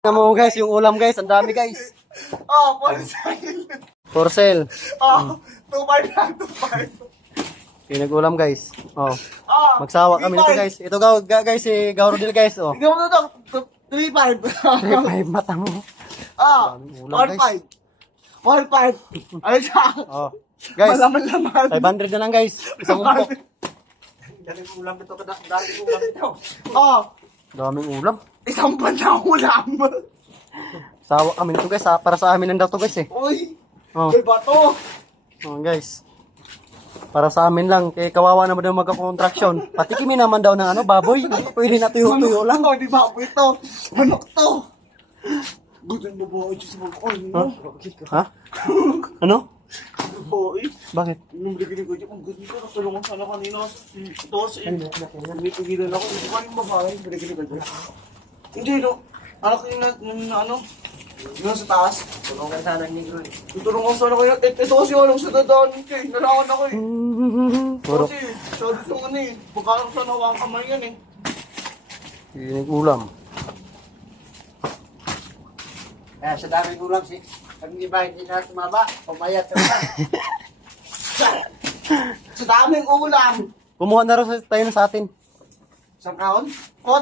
Tingnan mo guys, yung ulam guys, ang dami guys. Oh, for sale. For sale. Oh, 2.5 lang, 2.5. Pinag-ulam guys. Oh. Oh, Magsawa kami nito guys. Ito guys, si Gaurodil guys. Oh. Tignan mo na ito, 3.5. 3-5 mata mo. Ah, Daming ulam, 1.5. 1.5. Ayun siya. Oh. Guys, Malaman-laman. 500 na lang guys. Isang umpok. Daming ulam ito, daming ulam ito. Oh, Daming ulam. isang buwan na ulam. Sawa kami nito guys. Para sa amin lang daw to guys eh. Uy, Oh. may bato. Oh guys. Para sa amin lang. Kaya kawawa naman daw magka-contraction. Patikimin naman daw ng ano, baboy. Pwede na tuyo-tuyo lang. Manok to, di ba ako ito? Manok to. Gudang babae siya sa mga Ha? Ano? babae. Bakit? Nung bigyan ko dyan, ang ganda ko. Tulungan sana kanina. Ito si... Pinipigilan ako. Hindi ko yung babae. Bigyan ko dyan. Hindi, no. Anak yung ano. Yung sa taas. Tulungan sana ni Negro. Tutulungan sana kayo. Ito kasi walang sa dadaan. Nalakan ako eh. Puro Kasi, sabi ko ano eh. Pagkalang sana awang kamay yan eh. pinag-ulam. Kaya sa daming ulam si ang iba hindi na tumaba, pumayat na. Sa daming ulam. Kumuha na rin tayo sa atin. Isang kaon?